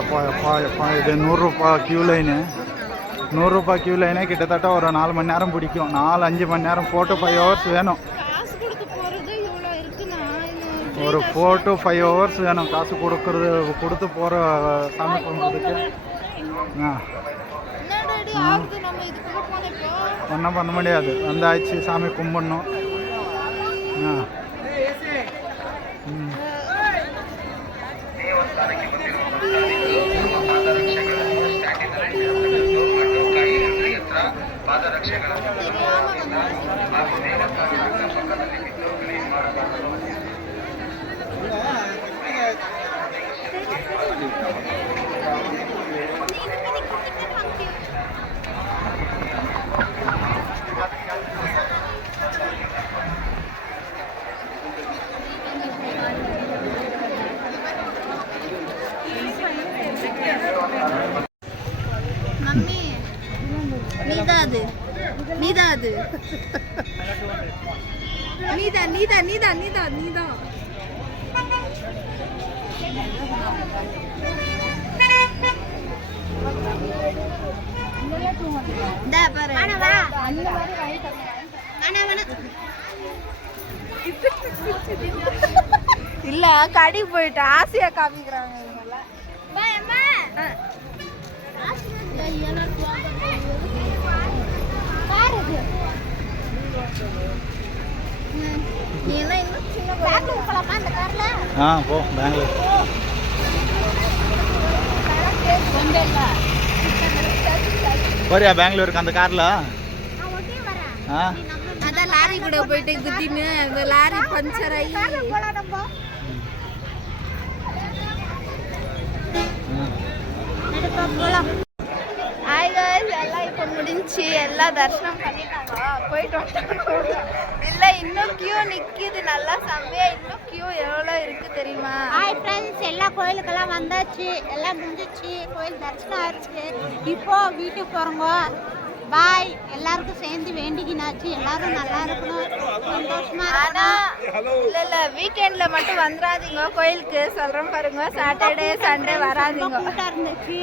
எப்பா எப்பா எப்பா இது 100 ரூபாய் கியூ லைனு. 100 ரூபாய் கியூ லைனே கிட்டத்தட்ட ஒரு 4 மணி நேரம் பிடிக்கும். 4-5 மணி நேரம் 4 to 5 hours வேணும். ஒரு 4 to 5 hours வேணும் காசு கொடுத்து போகிற சாமி கும்பிட்றதுக்கு. ஒன்றும் பண்ண முடியாது. வந்தாச்சு சாமி கும்பிடணும். மம்மி நீதான் அது நீதான் இல்ல கடி போயிட்டு ஆசையா காமிக்கிறாங்க. போ பெங்களூர். போறியா பெங்களூருக்கு அந்த கார்ல? அதான் லாரி கூட போயிட்டு குத்தின்னு அந்த லாரி பஞ்சர் ஆகி எல்லாம் இப்போ முடிஞ்சு எல்லாம் தரிசனம் பண்ணிட்டாங்க, போயிட்டு வந்துட்டாங்க. இல்லை இன்னும் கியூ நிற்கிது நல்லா செம்மையா. இன்னும் கியூ எவ்வளோ இருக்கு தெரியுமா? ஹாய் ஃப்ரெண்ட்ஸ், எல்லா கோயிலுக்கெல்லாம் வந்தாச்சு, எல்லாம் முடிஞ்சிச்சு, கோயில் தரிசனம் ஆயிடுச்சு. இப்போ வீட்டுக்கு போகிறோங்க. பாய். எல்லாருக்கும் சேர்ந்து வேண்டிக்கினாச்சு, எல்லாரும் நல்லா இருக்கணும், சந்தோஷமா இருக்கணும். இல்லை வீக்கெண்டில் மட்டும் வந்துடாதீங்க கோயிலுக்கு, சொல்கிறேன் பாருங்க. சாட்டர்டே சண்டே வராதிங்க. கூட்டம் இருந்துச்சு,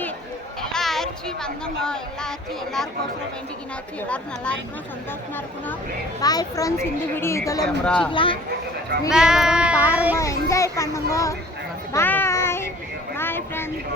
எல்லாம் ஆயிடுச்சு, வந்தோங்க, எல்லாம் ஆயிடுச்சு, எல்லாருக்கும் வேண்டிக்கினாச்சு, எல்லாரும் நல்லா இருக்கணும், சந்தோஷமா இருக்கணும். பாய் ஃப்ரெண்ட்ஸ், இந்த வீடியோ இதெல்லாம் முடிச்சுக்கலாம். பாருங்க, என்ஜாய் பண்ணுங்க. பாய் பாய் ஃப்ரெண்ட்ஸ்.